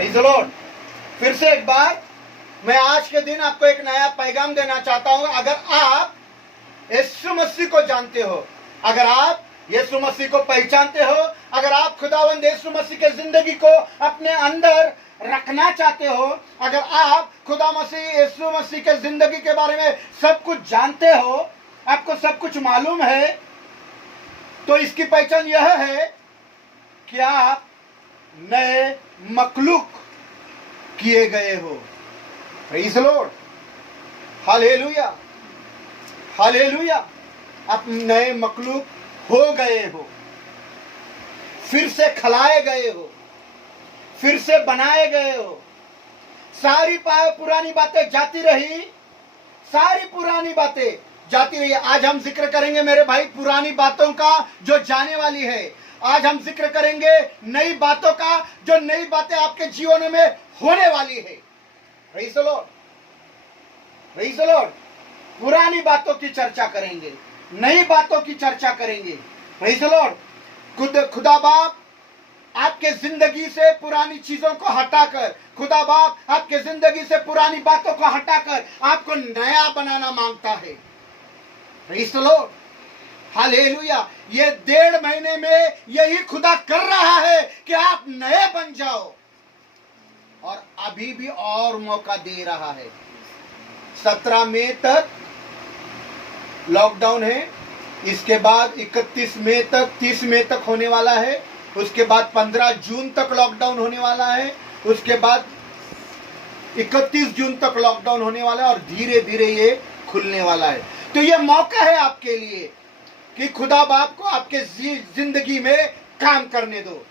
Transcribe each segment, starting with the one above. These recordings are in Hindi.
Praise the Lord. फिर से एक बार मैं आज के दिन आपको एक नया पैगाम देना चाहता हूं। अगर आप यीशु मसीह को जानते हो, अगर आप यीशु मसीह को पहचानते हो, अगर आप खुदावंद यीशु मसीह के जिंदगी को अपने अंदर रखना चाहते हो, अगर आप खुदा मसीह यीशु मसीह के जिंदगी के बारे में सब कुछ जानते हो, आपको सब कुछ मालूम है, तो इसकी पहचान यह है कि आप नए मखलूक किए गए हो। Praise the lord, hallelujah, hallelujah. आप नए मखलूक हो गए हो, फिर से खलाए गए हो, फिर से बनाए गए हो। सारी पुरानी बातें जाती रही, सारी पुरानी बातें जाती रही। आज हम जिक्र करेंगे मेरे भाई पुरानी बातों का जो जाने वाली है। आज हम जिक्र करेंगे नई बातों का, जो नई बातें आपके जीवन में होने वाली है। Praise the Lord, praise the Lord. पुरानी बातों की चर्चा करेंगे, नई बातों की चर्चा करेंगे। Praise the Lord. खुदा बाप आपके जिंदगी से पुरानी चीजों को हटाकर, खुदा बाप आपके जिंदगी से पुरानी बातों को हटाकर आपको नया बनाना मांगता है। Praise the lord, hallelujah. ये 1.5 महीने में यही खुदा कर रहा है कि आप नए बन जाओ, और अभी भी और मौका दे रहा है। 17 मई तक लॉकडाउन है, इसके बाद 31 मई तक, 30 मई तक होने वाला है, उसके बाद 15 जून तक लॉकडाउन होने वाला है, उसके बाद 31 जून तक लॉकडाउन होने वाला है, और धीरे धीरे ये खुलने वाला है। तो ये मौका है आपके लिए कि खुदा बाप को आपके जिंदगी में काम करने दो।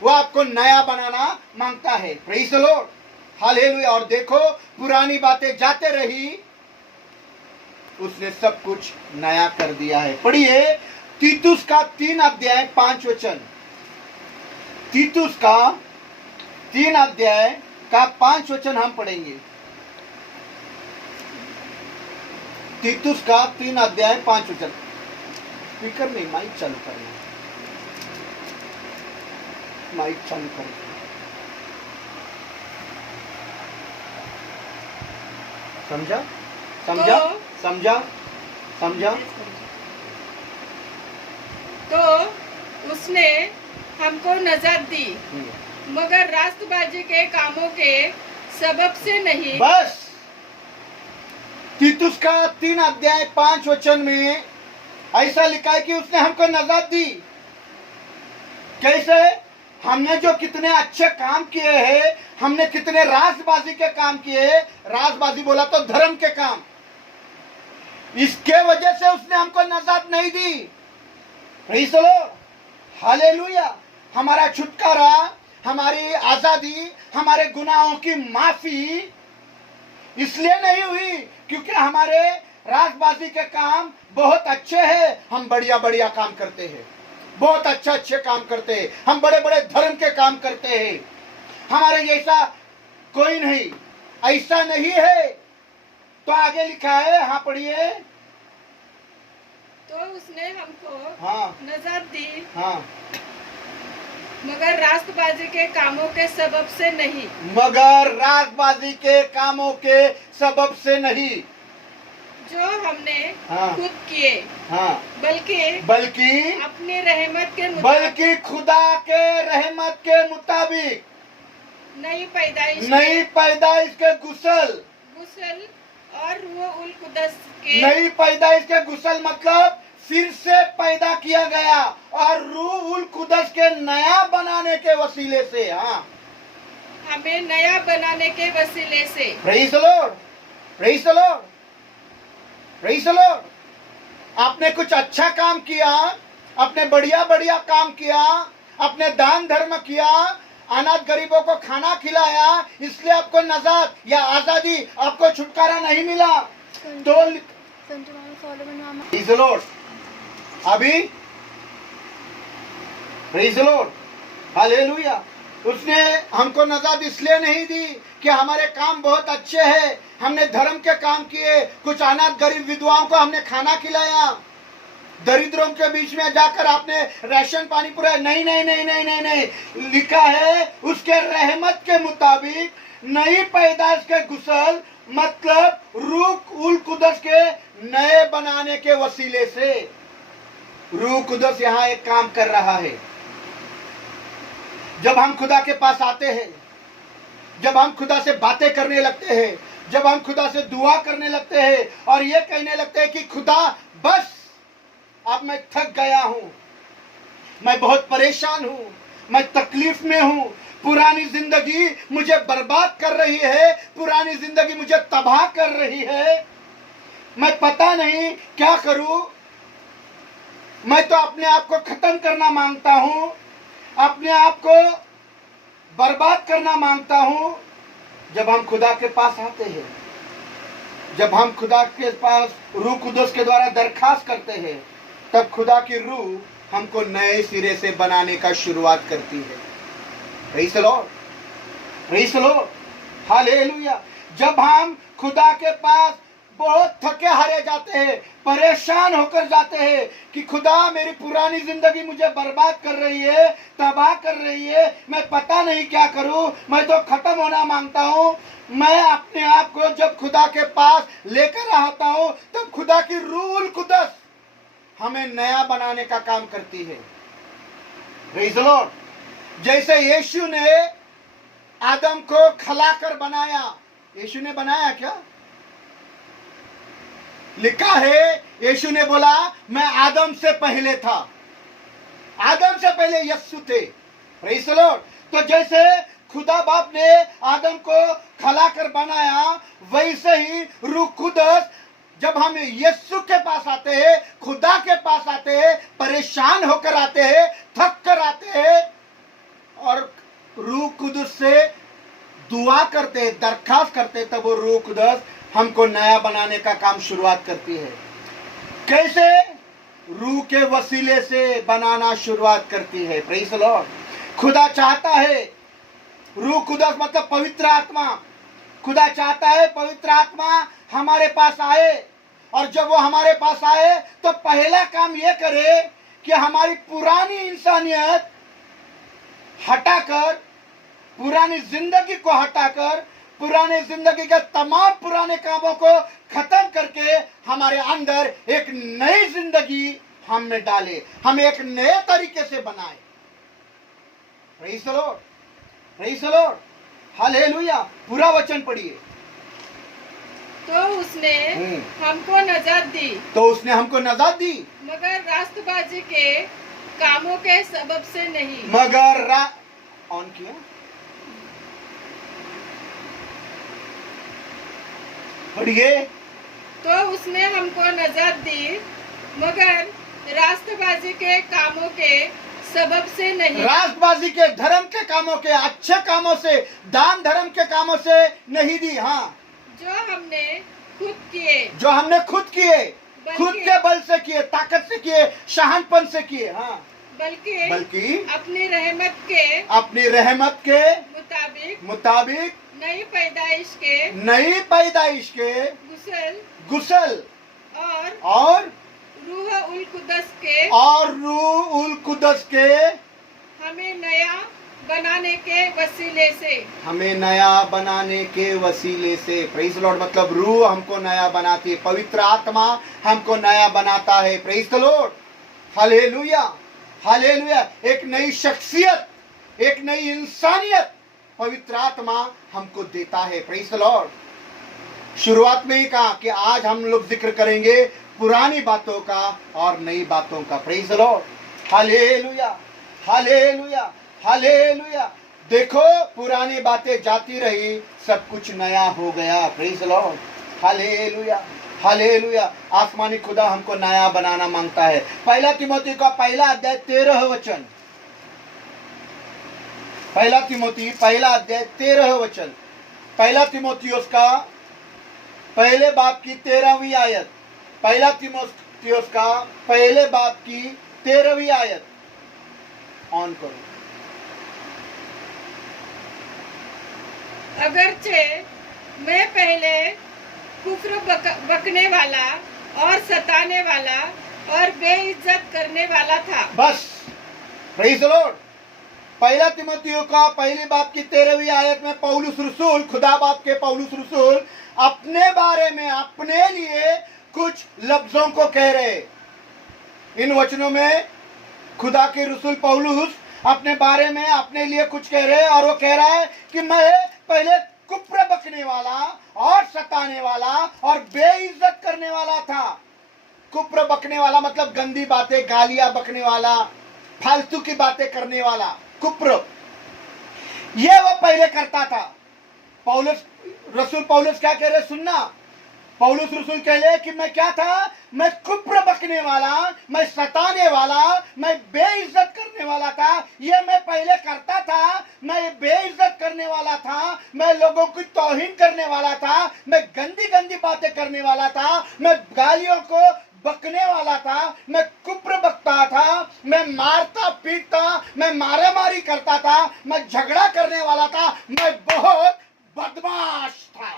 वो आपको नया बनाना मांगता है। Praise the lord, hallelujah. और देखो, पुरानी बातें जाते रही, उसने सब कुछ नया कर दिया है। पढ़िए तीतुस का 3 अध्याय 5 वचन। तीतुस का 3 अध्याय का 5 वचन हम पढ़ेंगे। तीतुस का 3 अध्याय 5 वचन। स्पीकर नहीं, माइक चालू करना, माइक चालू करें। समझा, समझा, समझा, समझा। तो उसने हमको नजर दी, मगर रास्तबाजी के कामों के सबब से नहीं। बस तीतुस का 3 अध्याय 5 वचन में ऐसा लिखा है कि उसने हमको नजर दी। कैसे? हमने जो कितने अच्छे काम किए हैं, हमने कितने राजबाजी के काम किए। राजबाजी बोला तो धर्म के काम, इसके वजह से उसने हमको नजात नहीं दी। Praise the lord, hallelujah. हमारा छुटकारा, हमारी आजादी, हमारे गुनाहों की माफी इसलिए नहीं हुई क्योंकि हमारे राजबाजी के काम बहुत अच्छे हैं। हम बढ़िया बढ़िया काम करते हैं, बहुत अच्छे काम करते हैं, हम बड़े बड़े धर्म के काम करते हैं। हमारे जैसा कोई नहीं, ऐसा नहीं है। तो आगे लिखा है, हाँ पढ़िए। तो उसने हमको हाँ नजर दी, हाँ, मगर रास्तबाजी के कामों के सबब से नहीं। मगर राजबाजी के कामों के सबब से नहीं, जो हमने हाँ, खुद किए, हाँ, बल्कि अपनी रहमत के बल्कि खुदा के रहमत के मुताबिक नई पैदाइश के गुसल और वो उल कुदस के नई पैदाइश के गुसल मतलब फिर से पैदा किया गया, और रूह उल कुदस के नया बनाने के वसीले से, हाँ, हमें नया बनाने के वसीले से। Praise the Lord, praise the Lord, praise the Lord. आपने कुछ अच्छा काम किया, आपने बढ़िया बढ़िया काम किया, आपने दान धर्म किया, अनाथ गरीबों को खाना खिलाया, इसलिए आपको नजात या आजादी, आपको छुटकारा नहीं मिला। तो प्रेज़ द लॉर्ड, अभी प्रेज़ द लॉर्ड, हालेलुया। उसने हमको नजात इसलिए नहीं दी कि हमारे काम बहुत अच्छे हैं, हमने धर्म के काम किए, कुछ अनाथ गरीब विधवाओं को हमने खाना खिलाया, दरिद्रों के बीच में जाकर आपने राशन पानी पूरा, नहीं नहीं नहीं नहीं नहीं नहीं, लिखा है उसके रहमत के मुताबिक नई पैदाइश के गुसल, मतलब रूह उल कुदस के नए बनाने के वसीले से। रूह कुदस यहां एक काम कर रहा है। जब हम खुदा के पास आते हैं, जब हम खुदा से बातें करने लगते हैं, जब हम खुदा से दुआ करने लगते हैं और ये कहने लगते हैं कि खुदा बस अब मैं थक गया हूं, मैं बहुत परेशान हूं, मैं तकलीफ में हूं, पुरानी जिंदगी मुझे बर्बाद कर रही है, पुरानी जिंदगी मुझे तबाह कर रही है, मैं पता नहीं क्या करूं, मैं तो अपने आप को खत्म करना मांगता हूं, अपने आप को बर्बाद करना मांगता हूं। जब हम खुदा के पास आते हैं, जब हम खुदा के पास रूह कुदस के द्वारा दरखास्त करते हैं, तब खुदा की रूह हमको नए सिरे से बनाने का शुरुआत करती है। Praise the Lord, praise the lord, hallelujah. जब हम खुदा के पास बहुत थके हारे जाते हैं, परेशान होकर जाते हैं कि खुदा मेरी पुरानी जिंदगी मुझे बर्बाद कर रही है, तबाह कर रही है, मैं पता नहीं क्या करूं, मैं तो खत्म होना मांगता हूं। मैं अपने आप को जब खुदा के पास लेकर आता हूं, तब खुदा की रूह कुदस हमें नया बनाने का काम करती है। Praise the Lord. जैसे यीशु ने आदम को खलाकर बनाया, यीशु ने बनाया क्या? लिखा है यीशु ने बोला मैं आदम से पहले था, आदम से पहले यीशु थे। Praise the Lord. तो जैसे खुदा बाप ने आदम को खलाकर बनाया, वैसे ही रूह कुदस जब हम यीशु के पास आते हैं, खुदा के पास आते हैं, परेशान होकर आते हैं, थक कर आते हैं और रूह कुदस से दुआ करते, दरखास्त करते, तब वो रूह कुदस हमको नया बनाने का काम शुरुआत करती है। कैसे? रूह के वसीले से बनाना शुरुआत करती है। Praise the Lord. खुदा चाहता है, रूह कुदस मतलब पवित्र आत्मा, खुदा चाहता है पवित्र आत्मा हमारे पास आए, और जब वो हमारे पास आए तो पहला काम ये करे कि हमारी पुरानी इंसानियत हटाकर, पुरानी जिंदगी को हटाकर, पुराने जिंदगी के तमाम पुराने कामों को खत्म करके हमारे अंदर एक नई जिंदगी हम में डाले, हम एक नए तरीके से बनाए। Praise the Lord, praise the lord, hallelujah. पूरा वचन पढ़िए। तो उसने हमको नजात दी, तो उसने हमको नजात दी, मगर रास्तबाजी के कामों के सबब से नहीं। मगर ऑन किया, पढ़िए। तो उसने हमको नजात दी, मगर रास्तबाजी के कामों के सबब से नहीं। रास्तबाजी के, धर्म के कामों के, अच्छे कामों से, दान धर्म के कामों से नहीं दी। हाँ, जो हमने खुद किए, जो हमने खुद किए, खुद के बल से किए, ताकत से किए, शहानपन से किए। हाँ, बल्कि अपनी रहमत के मुताबिक नई पैदाइश के गुसल और रूह उल कुदस के हमें नया बनाने के वसीले से। Praise the Lord. मतलब रूह हमको नया बनाती है, पवित्र आत्मा हमको नया बनाता है। Praise the lord, hallelujah, hallelujah. एक नई शख्सियत, एक नई इंसानियत पवित्र आत्मा हमको देता है। Praise the Lord. शुरुआत में ही कहा कि आज हम लोग जिक्र करेंगे पुरानी बातों का और नई बातों का। Praise the lord, hallelujah, hallelujah, hallelujah. देखो, पुरानी बातें जाती रही, सब कुछ नया हो गया। Praise the lord, hallelujah, hallelujah. आसमानी खुदा हमको नया बनाना मांगता है। पहला तिमोथी का पहला अध्याय 13 वचन, पहला तिमोथी पहला अध्याय 13 वचन, पहला तिमोथियुस का पहले बाप की 13वीं आयत, पहला तिमोथियुस का पहले बाप की 13वीं आयत ऑन करो। अगरचे मैं पहले कुफ्र बकने वाला और सताने वाला और बेइज्जत करने वाला था। बस, प्रेज़ द लॉर्ड। पहला तिमोथियों का पहली बाब की 13वीं आयत में पौलुस रसूल, खुदा बाप के पौलुस रसूल अपने बारे में, अपने लिए कुछ लफ्जों को कह रहे। इन वचनों में खुदा के रसूल पौलुस अपने बारे में, अपने लिए कुछ कह रहे, और वो कह रहा है कि मैं पहले कुप्र बकने वाला और सताने वाला और बेइज्जत करने वाला था। कुप्र बकने वाला मतलब गंदी बातें, गालियां बकने वाला, फालतू की बातें करने वाला, कुप्र, ये वो पहले करता था। पौलुस रसूल पौलुस क्या कह रहे, सुनना। पौलुस रसूल कह रहे कि मैं क्या था, मैं कुप्र बकने वाला, मैं सताने वाला, मैं बेइज्जत करने वाला था। ये मैं पहले करता था। मैं बेइज्जत करने वाला था, मैं लोगों की तौहीन करने वाला था, मैं गंदी गंदी बातें करने वाला था, मैं गालियों को बकने वाला था, मैं कुप्र बकता था, मैं मारता पीटता, मैं मारामारी करता था, मैं झगड़ा करने वाला था, मैं बहुत बदमाश था।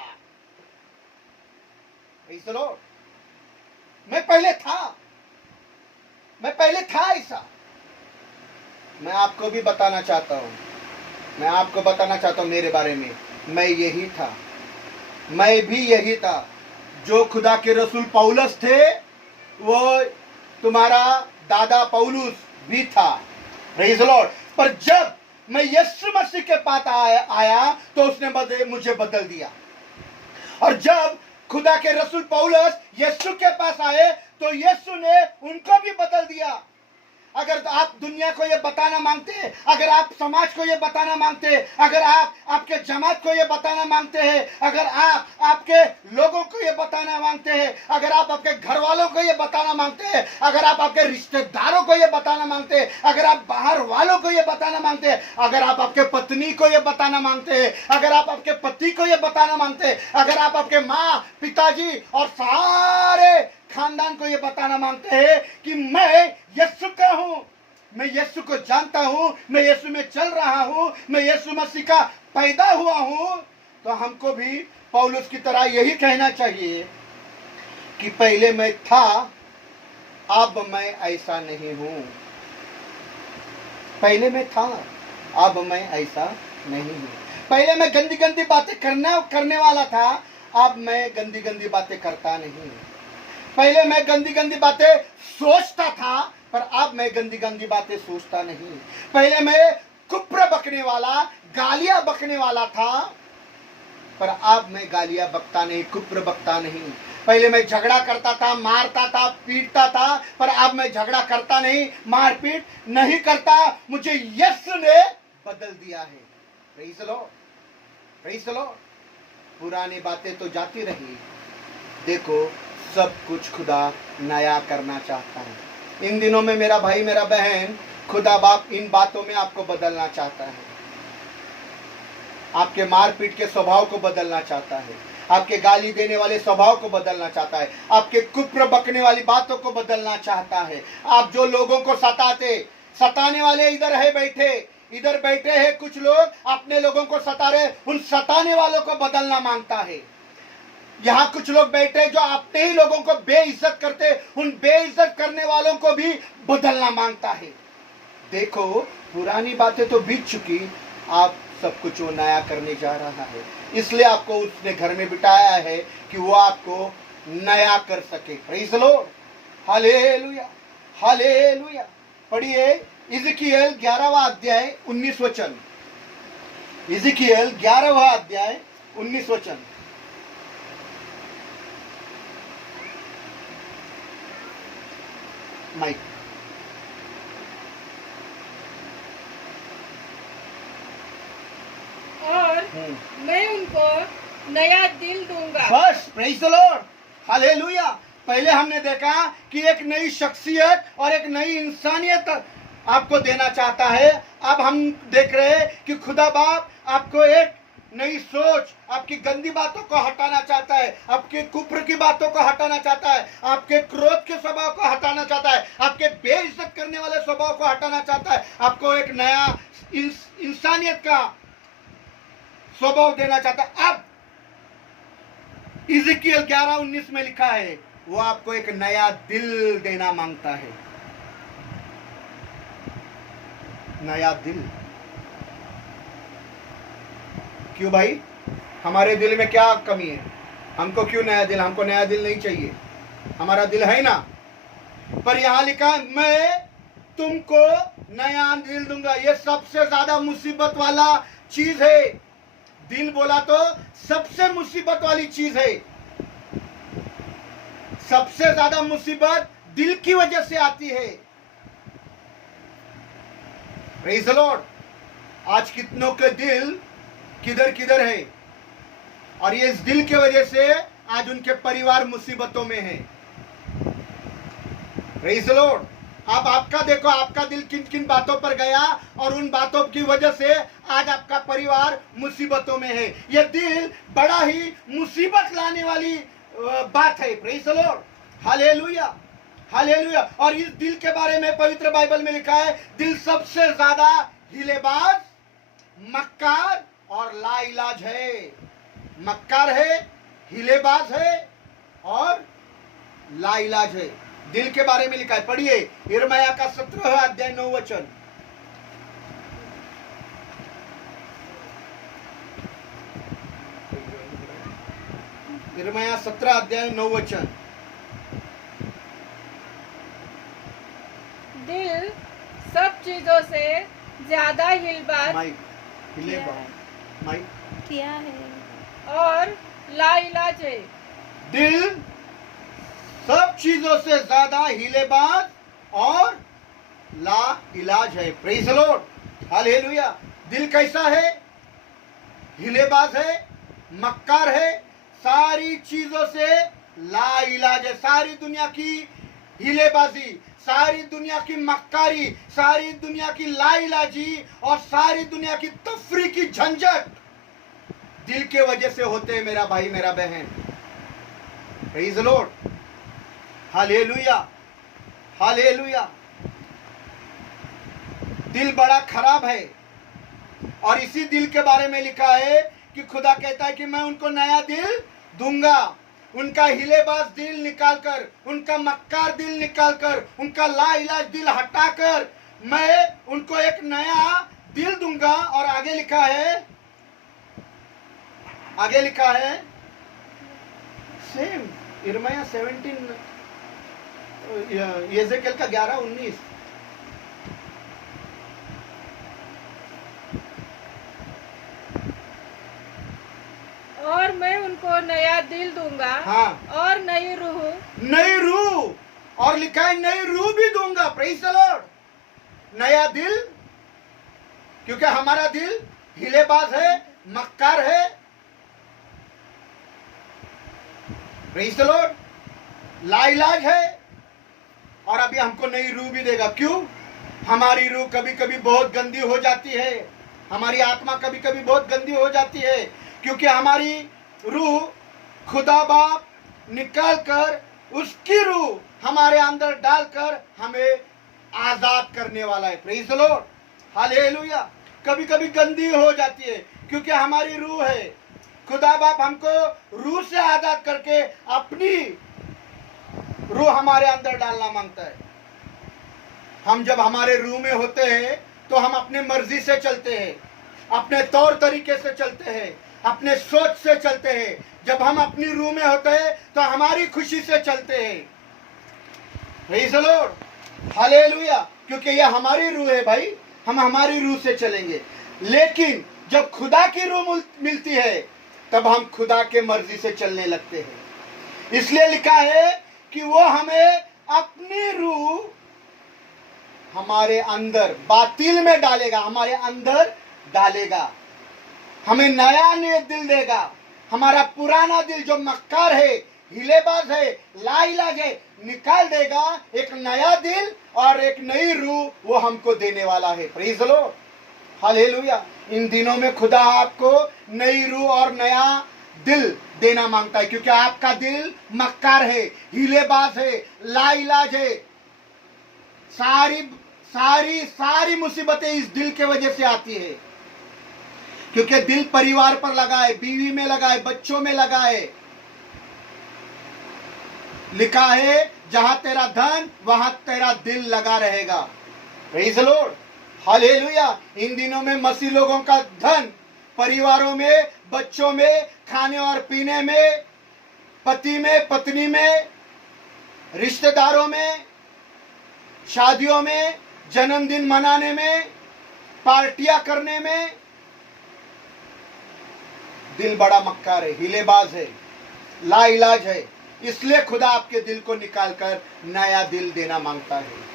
चलो, मैं पहले था, मैं पहले था ऐसा। मैं आपको भी बताना चाहता हूं, मैं आपको बताना चाहता हूं मेरे बारे में, मैं यही था, मैं भी यही था। जो खुदा के रसूल पौलुस थे, वो तुम्हारा दादा पौलुस भी था। Praise the Lord. पर जब मैं यीशु मसीह के पास आया तो उसने मुझे बदल दिया। और जब खुदा के रसूल पौलुस यीशु के पास आए तो यीशु ने उनको भी बदल दिया। अगर आप दुनिया को ये बताना मांगते हैं, अगर आप समाज को ये बताना मांगते हैं, अगर आप आपके जमात को ये बताना मांगते हैं, अगर आप आपके लोगों को ये बताना मांगते हैं, अगर आप आपके घर वालों को ये बताना मांगते हैं, अगर आप आपके रिश्तेदारों को ये बताना मांगते हैं, अगर आप बाहर वालों को ये बताना मांगते हैं, अगर आप आपके पत्नी को ये बताना मांगते हैं, अगर आप आपके पति को ये बताना मांगते हैं, अगर आप आपके माँ, पिताजी और सारे खानदान को ये बताना मांगते हैं कि मैं यीशु का हूं, मैं यीशु को जानता हूं, मैं यीशु में चल रहा हूं, मैं यीशु मसीह का पैदा हुआ हूं, तो हमको भी पौलुस की तरह यही कहना चाहिए कि पहले मैं था, अब मैं ऐसा नहीं हूं। पहले मैं था, अब मैं ऐसा नहीं हूं। पहले मैं गंदी गंदी बातें करने वाला था, अब मैं गंदी गंदी बातें करता नहीं। पहले मैं गंदी गंदी बातें सोचता था, पर अब मैं गंदी गंदी बातें सोचता नहीं। पहले मैं कुप्र बकने वाला, गालियां बकने वाला था, पर अब मैं गालियां बकता नहीं, कुप्र बकता नहीं। पहले मैं झगड़ा करता था, मारता था, पीटता था, पर अब मैं झगड़ा करता नहीं, मारपीट नहीं करता। मुझे यीशु ने बदल दिया है। Praise the Lord, praise the Lord. पुरानी बातें तो जाती रही, देखो सब कुछ खुदा नया करना चाहता है। इन दिनों में मेरा भाई, मेरा बहन, खुदा बाप इन बातों में आपको बदलना चाहता है। आपके मारपीट के स्वभाव को बदलना चाहता है, आपके गाली देने वाले स्वभाव को बदलना चाहता है, आपके कुप्र बकने वाली बातों को बदलना चाहता है। आप जो लोगों को सताने वाले इधर है बैठे, इधर बैठे हैं कुछ लोग अपने लोगों को सता रहे, उन सताने वालों को बदलना मांगता है। यहाँ कुछ लोग बैठे जो अपने ही लोगों को बेइज्जत करते, उन बेइज्जत करने वालों को भी बदलना मांगता है। देखो, पुरानी बातें तो बीत चुकी, आप सब कुछ वो नया करने जा रहा है। इसलिए आपको उसने घर में बिठाया है कि वो आपको नया कर सके। Praise the lord, hallelujah, hallelujah. पढ़िए इज़िकियल 11वां अध्याय 19 वचन। इज़िकियल 11वां अध्याय 19 वचन। माइक। और मैं उनको नया दिल दूंगा। बस, प्रेज़ द लॉर्ड, हालेलुया। पहले हमने देखा कि एक नई शख्सियत और एक नई इंसानियत आपको देना चाहता है। अब हम देख रहे हैं कि खुदा बाप आपको एक नई सोच, आपकी गंदी बातों को हटाना चाहता है, आपके कुप्र की बातों को हटाना चाहता है, आपके क्रोध के स्वभाव को हटाना चाहता है, आपके बेइज्जत करने वाले स्वभाव को हटाना चाहता है, आपको एक नया इंसानियत का स्वभाव देना चाहता है। अब इज़िकियल 11:19 में लिखा है, वो आपको एक नया दिल देना मांगता है। नया दिल। क्यों भाई? हमारे दिल में क्या कमी है? हमको क्यों नया दिल? हमको नया दिल नहीं चाहिए, हमारा दिल है ना। पर यहां लिखा है मैं तुमको नया दिल दूंगा। ये सबसे ज्यादा मुसीबत वाला चीज है। दिल बोला तो सबसे मुसीबत वाली चीज है। सबसे ज्यादा मुसीबत दिल की वजह से आती है। Praise the Lord. आज कितनों के दिल किधर किधर है, और ये इस दिल के वजह से आज उनके परिवार मुसीबतों में है। Praise the Lord. अब आपका देखो, आपका दिल किन किन बातों पर गया, और उन बातों की वजह से आज आपका परिवार मुसीबतों में है। यह दिल बड़ा ही मुसीबत लाने वाली बात है। Praise the lord. Hallelujah, hallelujah. और इस दिल के बारे में पवित्र बाइबल में लिखा है, दिल सबसे ज्यादा हिलेबाज, मक्कार और लाइलाज है। मक्कार है, हिलेबाज है और लाइलाज है। दिल के बारे में लिखा है। पढ़िए यिर्मयाह का 17 अध्याय 9 वचन। यिर्मयाह 17 अध्याय 9 वचन। दिल सब चीजों से ज्यादा हिलबाज माइक हिलेबाज, माइक क्या है और लाइलाज है। दिल सब चीजों से ज्यादा हिलेबाज और ला इलाज है। Praise the lord. हालेलुया। दिल कैसा है? हिलेबाज है, मक्कार है, सारी चीजों से ला इलाज है। सारी दुनिया की हिलेबाजी, सारी दुनिया की मक्कारी, सारी दुनिया की ला इलाजी और सारी दुनिया की तफरी की झंझट दिल के वजह से होते हैं मेरा भाई, मेरा बहन। Praise the lord. Hallelujah, hallelujah. दिल बड़ा खराब है, और इसी दिल के बारे में लिखा है कि खुदा कहता है कि मैं उनको नया दिल दूंगा। उनका हिलेबाज दिल निकालकर, उनका मक्कार दिल निकालकर, उनका लाइलाज दिल हटाकर मैं उनको एक नया दिल दूंगा। और आगे लिखा है, आगे लिखा है सेम यिर्मयाह 17 यहेजकेल का 11-19। और मैं उनको नया दिल दूंगा हाँ। और नई रूह, नई रूह, और लिखा है नई रूह भी दूंगा। Praise the Lord. नया दिल, क्योंकि हमारा दिल हिलेबाज है, मक्कार है। Praise the Lord. लाइलाज है, और अभी हमको नई रूह भी देगा। क्यों? हमारी रूह कभी कभी बहुत गंदी हो जाती है, हमारी आत्मा कभी कभी बहुत गंदी हो जाती है, क्योंकि हमारी रूह खुदा बाप निकाल कर उसकी रूह हमारे अंदर डालकर हमें आजाद करने वाला है। Praise the lord. हालेलुया। कभी कभी गंदी हो जाती है क्योंकि हमारी रूह है। खुदा बाप हमको रूह से आजाद करके अपनी रूह हमारे अंदर डालना मांगता है। हम जब हमारे रूह में होते हैं तो हम अपने मर्जी से चलते हैं, अपने तौर तरीके से चलते हैं, अपने सोच से चलते हैं। जब हम अपनी रूह में होते हैं तो हमारी खुशी से चलते हैं। Praise the lord. हालेलुया। क्योंकि यह हमारी रूह है भाई, हम हमारी रूह से चलेंगे। लेकिन जब खुदा की रूह मिलती है तब हम खुदा के मर्जी से चलने लगते हैं। इसलिए लिखा है कि वो हमें अपनी रूह हमारे अंदर बातिल में डालेगा, हमारे अंदर डालेगा, हमें नया दिल देगा। हमारा पुराना दिल जो मक्कार है, हिलेबाज है, लाइलाज है, निकाल देगा। एक नया दिल और एक नई रूह वो हमको देने वाला है। Praise the lord. हालेलुया। इन दिनों में खुदा आपको नई रूह और नया दिल देना मांगता है, क्योंकि आपका दिल मक्कार है, हिलेबाज है, लाइलाज है। सारी सारी सारी मुसीबतें इस दिल के वजह से आती है, क्योंकि दिल परिवार पर लगा है, बीवी में लगा है, बच्चों में लगा है। लिखा है जहां तेरा धन वहां तेरा दिल लगा रहेगा। Praise the lord, hallelujah. इन दिनों में मसीह लोगों का धन परिवारों में, बच्चों में, खाने और पीने में, पति में, पत्नी में, रिश्तेदारों में, शादियों में, जन्मदिन मनाने में, पार्टियां करने में। दिल बड़ा मक्कार है, हिलेबाज है, लाइलाज है। इसलिए खुदा आपके दिल को निकालकर नया दिल देना मांगता है।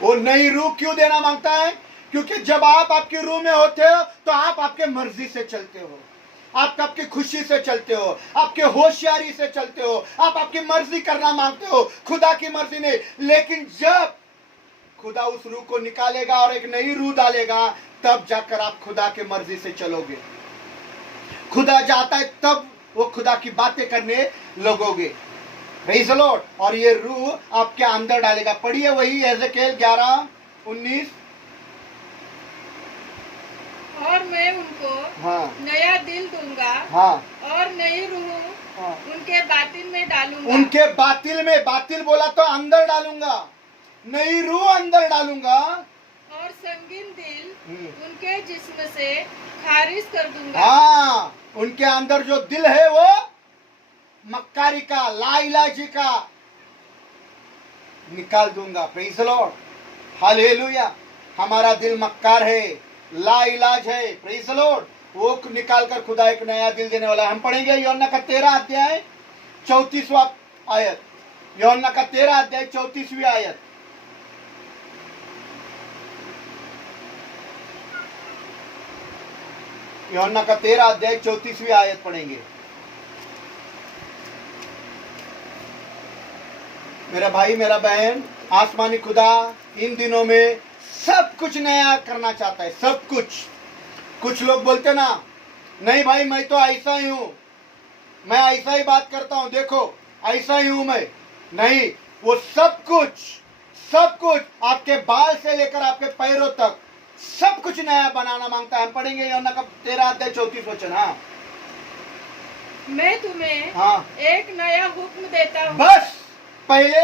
वो नई रूह क्यों देना मांगता है? क्योंकि जब आप आपकी रूह में होते हो तो आप आपके मर्जी से चलते हो, आप आपकी खुशी से चलते हो, आपके होशियारी से चलते हो, आप आपकी मर्जी करना मांगते हो, खुदा की मर्जी नहीं। लेकिन जब खुदा उस रूह को निकालेगा और एक नई रूह डालेगा, तब जाकर आप खुदा के मर्जी से चलोगे। खुदा चाहता है तब वो खुदा की बातें करने लगोगे। Praise the Lord. और ये रूह आपके अंदर डालेगा। पढ़िए वही एजेकिएल 11:19। और मैं उनको हाँ नया दिल दूंगा हाँ और नई रूह हाँ। उनके बातिल में डालूंगा। उनके बातिल में, बातिल बोला तो अंदर डालूंगा, नई रूह अंदर डालूंगा। और संगीन दिल उनके जिस्म से खारिज कर दूंगा। हाँ, उनके अंदर जो दिल है वो मक्कारी का, लाइलाजी का निकाल दूंगा। Praise the lord, hallelujah. हमारा दिल मक्कार है, लाइलाज है। Praise the Lord. वो निकाल कर खुदा एक नया दिल देने वाला है। हम पढ़ेंगे यूहन्ना का 13 अध्याय 34वां आयत। यूहन्ना का 13 अध्याय 34वीं आयत। यूहन्ना का 13 अध्याय 34वीं आयत पढ़ेंगे। मेरा भाई, मेरा बहन, आसमानी खुदा इन दिनों में सब कुछ नया करना चाहता है, सब कुछ। कुछ लोग बोलते ना, नहीं भाई मैं तो ऐसा ही हूं, मैं ऐसा ही बात करता हूं, देखो ऐसा ही हूं मैं। नहीं, वो सब कुछ आपके बाल से लेकर आपके पैरों तक सब कुछ नया बनाना मांगता है। हम पढ़ेंगे यूहन्ना का 13 अध्याय 34 वचन। हाँ, मैं तुम्हें हाँ, एक नया हुक्म देता हूँ। बस पहले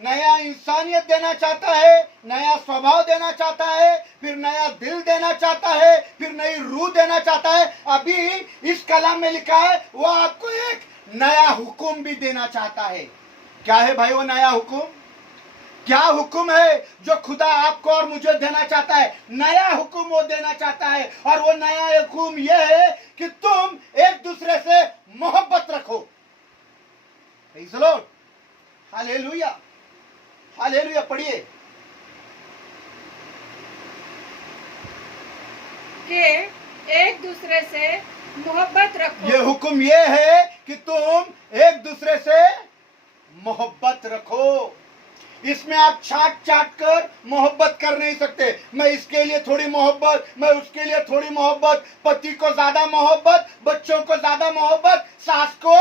नया इंसानियत देना चाहता है, नया स्वभाव देना चाहता है, फिर नया दिल देना चाहता है, फिर नई रूह देना चाहता है। अभी इस कलाम में लिखा है वो आपको एक नया हुक्म भी देना चाहता है। क्या है भाई वो नया हुक्म? क्या हुक्म है जो खुदा आपको और मुझे देना चाहता है? नया हुक्म वो देना चाहता है। और वो नया हुक्म ये है कि तुम एक दूसरे से मोहब्बत रखो। Praise the lord, hallelujah, hallelujah. पढ़िए कि एक दूसरे से मोहब्बत रखो। ये हुक्म ये है कि तुम एक दूसरे से मोहब्बत रखो। इसमें आप चाट कर मोहब्बत कर नहीं सकते। मैं इसके लिए थोड़ी मोहब्बत, मैं उसके लिए थोड़ी मोहब्बत, पति को ज्यादा मोहब्बत, बच्चों को ज्यादा मोहब्बत, सास को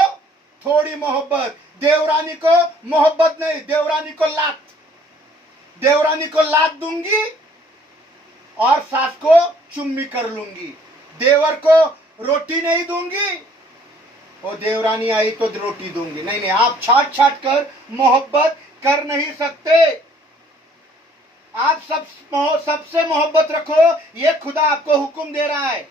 थोड़ी मोहब्बत, देवरानी को मोहब्बत नहीं, देवरानी को लात दूंगी और सास को चुम्मी कर लूंगी। देवर को रोटी नहीं दूंगी और देवरानी आई तो रोटी दूंगी। नहीं, आप छाट कर मोहब्बत कर नहीं सकते। आप सबसे मोहब्बत रखो, ये खुदा आपको हुक्म दे रहा है।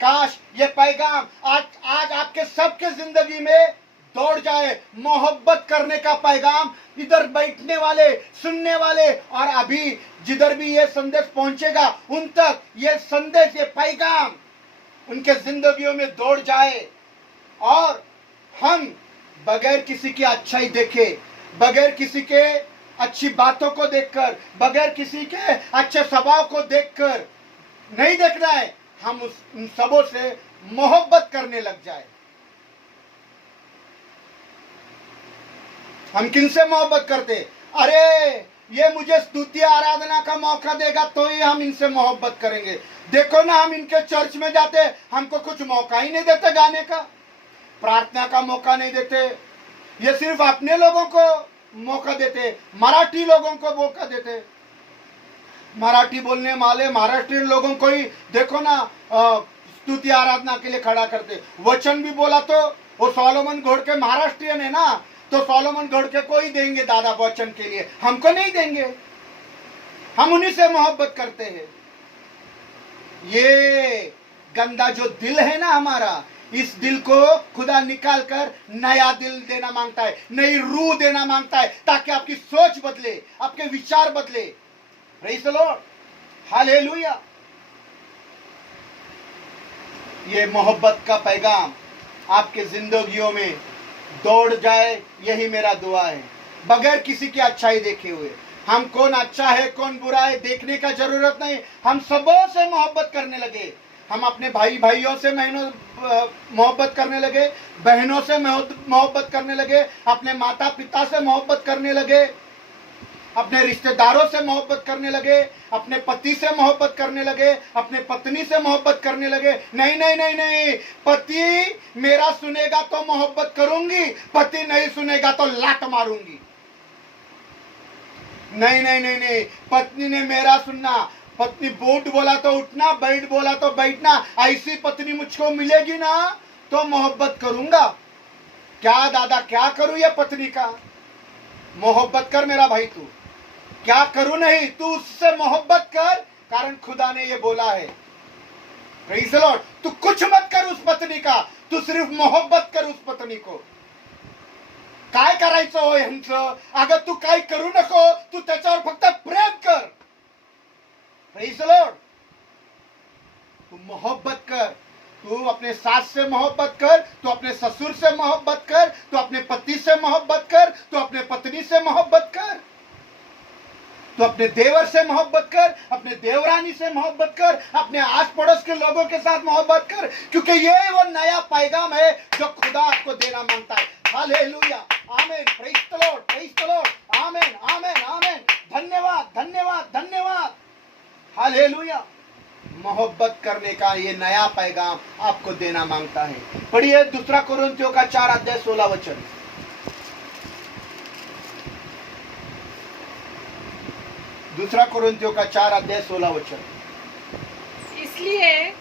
काश ये पैगाम आज आपके सबके जिंदगी में दौड़ जाए। मोहब्बत करने का पैगाम इधर बैठने वाले, सुनने वाले, और अभी जिधर भी ये संदेश पहुंचेगा उन तक ये संदेश, ये पैगाम उनके जिंदगियों में दौड़ जाए। और हम बगैर किसी की अच्छाई देखे, बगैर किसी के अच्छी बातों को देखकर, बगैर किसी के अच्छे स्वभाव को देखकर नहीं देखना है, हम उन सबों से मोहब्बत करने लग जाए। हम किनसे मोहब्बत करते? अरे ये मुझे स्तुति आराधना का मौका देगा तो ही हम इनसे मोहब्बत करेंगे। देखो ना, हम इनके चर्च में जाते, हमको कुछ मौका ही नहीं देते गाने का, प्रार्थना का मौका नहीं देते। ये सिर्फ अपने लोगों को मौका देते, मराठी लोगों को मौका देते। मराठी बोलने वाले महाराष्ट्रीयन लोगों को ही देखो ना स्तुति आराधना के लिए खड़ा करते। वचन भी बोला तो वो सोलोमन घोड़ के महाराष्ट्रीयन है ना, तो सोलोमन गढ़ के को ही देंगे दादा वचन के लिए, हमको नहीं देंगे। हम उन्हीं से मोहब्बत करते हैं। ये गंदा जो दिल है ना हमारा, इस दिल को खुदा निकाल कर नया दिल देना मांगता है, नई रूह देना मांगता है, ताकि आपकी सोच बदले, आपके विचार बदले। Praise the lord, hallelujah. ये मोहब्बत का पैगाम आपके जिंदगियों में दौड़ जाए, यही मेरा दुआ है, बगैर किसी की अच्छाई देखे हुए। हम कौन अच्छा है कौन बुरा है देखने का जरूरत नहीं, हम सबों से मोहब्बत करने लगे। हम अपने भाइयों से मोहब्बत करने लगे, बहनों से मोहब्बत करने लगे, अपने माता पिता से मोहब्बत करने लगे, अपने रिश्तेदारों से मोहब्बत करने लगे, अपने पति से मोहब्बत करने लगे, अपने पत्नी से मोहब्बत करने लगे। नहीं नहीं नहीं नहीं, पति मेरा सुनेगा तो मोहब्बत करूंगी, पति नहीं सुनेगा तो लात मारूंगी। नहीं नहीं नहीं नहीं, पत्नी ने मेरा सुनना, पत्नी बूट बोला तो उठना, बैठ बोला तो बैठना, ऐसी पत्नी मुझको मिलेगी ना तो मोहब्बत करूंगा। क्या दादा क्या करूं ये पत्नी का? मोहब्बत कर मेरा भाई, तू क्या करूं नहीं, तू उससे मोहब्बत कर, कारण खुदा ने ये बोला है। Praise the Lord. तू कुछ मत कर उस पत्नी का, तू सिर्फ मोहब्बत कर उस पत्नी को। काय करायचं हो यांचं? अगर तू काय करू नको, तू त्याच्यावर फक्त प्रेम कर। Praise the Lord. तू मोहब्बत कर, तू अपने सास से मोहब्बत कर, तू अपने ससुर से मोहब्बत कर, तू अपने पति से मोहब्बत कर, तू अपने पत्नी से मोहब्बत कर, तू अपने देवर से मोहब्बत कर, अपने देवरानी से मोहब्बत कर, अपने आस पड़ोस के लोगों के साथ मोहब्बत कर, क्योंकि ये वो नया पैगाम है जो खुदा आपको देना मांगता है। हालेलुया, आमीन, praise the Lord, praise the Lord, आमीन, आमीन, आमीन। धन्यवाद, धन्यवाद, धन्यवाद, हालेलुया। मोहब्बत करने का ये नया पैगाम आपको देना मांगता है। पढ़िए 2 कोरिन्थियों का 4 अध्याय 16 वचन। 2 कोरिन्थियों का 4 अध्याय 16 वचन। इसलिए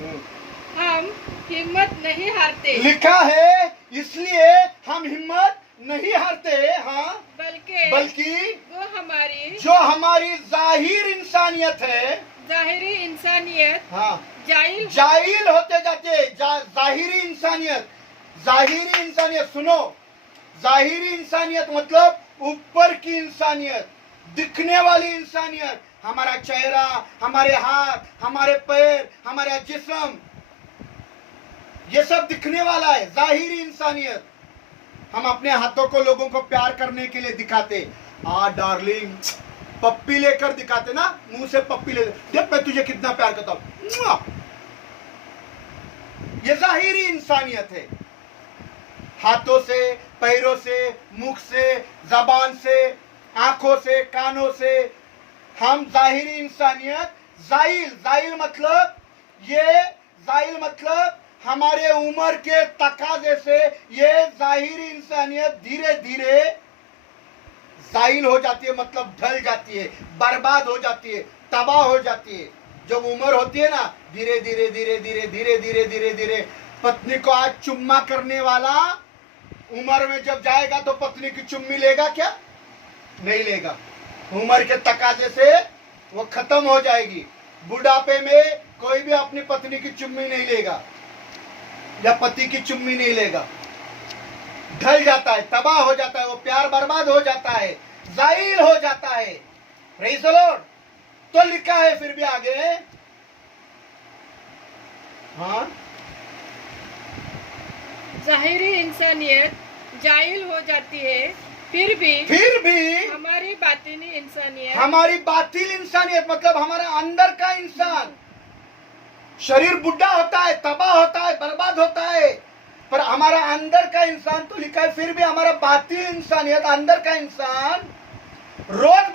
हम हिम्मत नहीं हारते, लिखा है इसलिए हम हिम्मत नहीं हारते, हाँ, बल्कि जो हमारी जाहिर इंसानियत है, जाहिरी इंसानियत, हाँ, जाहिल होते जाते। जाहिरी इंसानियत सुनो, जाहिरी इंसानियत मतलब ऊपर की इंसानियत, दिखने वाली इंसानियत। हमारा चेहरा, हमारे हाथ, हमारे पैर, हमारा जिस्म, ये सब दिखने वाला है, जाहिरी इंसानियत। हम अपने हाथों को लोगों को प्यार करने के लिए दिखाते, डार्लिंग, पप्पी लेकर दिखाते ना, मुंह से पप्पी ले, देख मैं तुझे कितना प्यार करता हूं। ये जाहिरी इंसानियत है। हाथों से, पैरों से, मुख से, जबान से, आंखों से, कानों से हम जाहिरी इंसानियत, जाहिल मतलब हमारे उम्र के तकाजे से ये जाहिरी इंसानियत धीरे धीरे जाहिल हो जाती है, मतलब ढल जाती है, बर्बाद हो जाती है, तबाह हो जाती है। जब उम्र होती है ना, धीरे धीरे धीरे धीरे धीरे धीरे धीरे धीरे पत्नी को आज चुम्मा करने वाला उम्र में जब जाएगा तो पत्नी की चुम्मी लेगा क्या? नहीं लेगा। उम्र के तकाजे से वो खत्म हो जाएगी। बुढ़ापे में कोई भी अपनी पत्नी की चुम्मी नहीं लेगा या पति की चुम्मी नहीं लेगा, ढल जाता है, तबाह हो जाता है, वो प्यार बर्बाद हो जाता है, जाहिल हो जाता है। Praise the Lord. तो लिखा है फिर भी आगे, हाँ, जाहिरी इंसानियत जाहिल हो जाती है, फिर भी हमारी बातिल इंसानियत मतलब हमारा अंदर का इंसान, शरीर बुढ़ा होता है, तबाह होता है, बर्बाद होता है, पर हमारा अंदर का इंसान तो लिखा है फिर भी हमारा बातिल इंसानियत, अंदर का इंसान रोज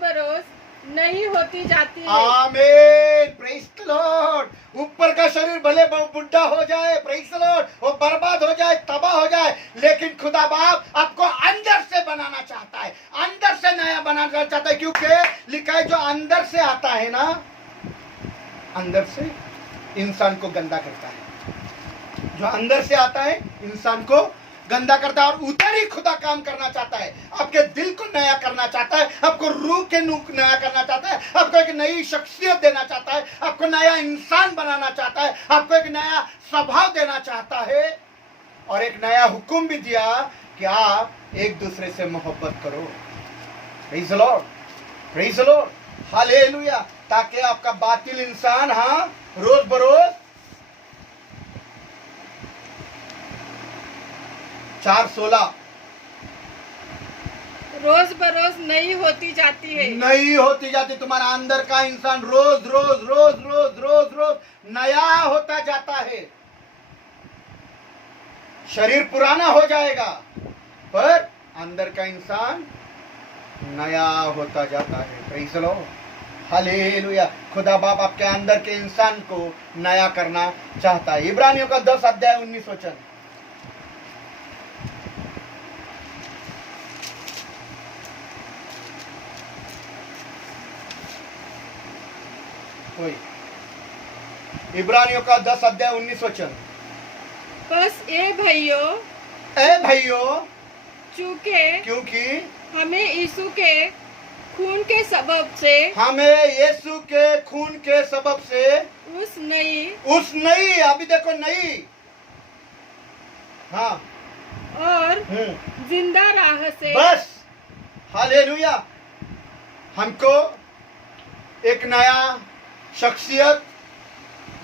बरोज नई होती जाती है। आमीन, प्रेज़ द लॉर्ड। ऊपर का शरीर भले बुढ़ा हो जाए, प्रेज़ द लॉर्ड, वो बर्बाद हो जाए, तबाह हो जाए, लेकिन खुदा बाप आपको अंदर से बनाना चाहता है, अंदर से नया बनाना चाहता है, क्योंकि लिखा है जो अंदर से आता है ना, अंदर से इंसान को गंदा करता है। जो अंदर से आता है इंसान को गंदा करता है, और उधर ही खुदा काम करना चाहता है। आपके दिल को नया करना चाहता है, आपको रूह के नया करना चाहता है, आपको एक नई शख्सियत देना चाहता है, आपको नया इंसान बनाना चाहता है, आपको एक नया स्वभाव देना चाहता है, और एक नया हुक्म भी दिया कि आप एक दूसरे से मोहब्बत करो। Praise the Lord, praise the lord, hallelujah. ताकि आपका बातिल इंसान रोज बरोज 4:16 रोज बरोज नई होती जाती है। नई होती जाती। तुम्हारा अंदर का इंसान रोज रोज रोज रोज रोज रोज नया होता जाता है। शरीर पुराना हो जाएगा, पर अंदर का इंसान नया होता जाता है। Praise the lord, hallelujah. खुदा बाप आपके अंदर के इंसान को नया करना चाहता है। इब्रानियों का 10 अध्याय 19 वचन। इब्रानियों का 10 अध्याय 19 वचन। बस ए भाइयों, क्योंकि हमें यीशु के खून के सबब से, उस नई अभी देखो नई, हाँ, और जिंदा राह से, बस हालेलुया, हमको एक नया शख्सियत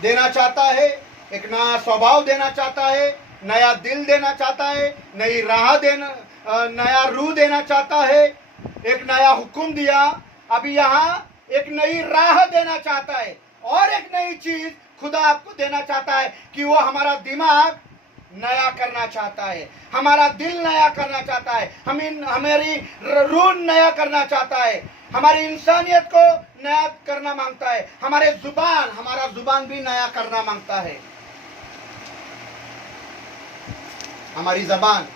देना चाहता है, एक नया स्वभाव देना चाहता है, नया दिल देना चाहता है, नई राह देना, नया रूह देना चाहता है, एक नया हुक्म दिया। अभी यहाँ एक नई राह देना चाहता है, और एक नई चीज खुदा आपको देना चाहता है कि वो हमारा दिमाग नया करना चाहता है, हमारा दिल नया करना चाहता है, हमारी रूह नया करना चाहता है, हमारी इंसानियत को नया करना मांगता है, हमारा जुबान भी नया करना मांगता है। हमारी जबान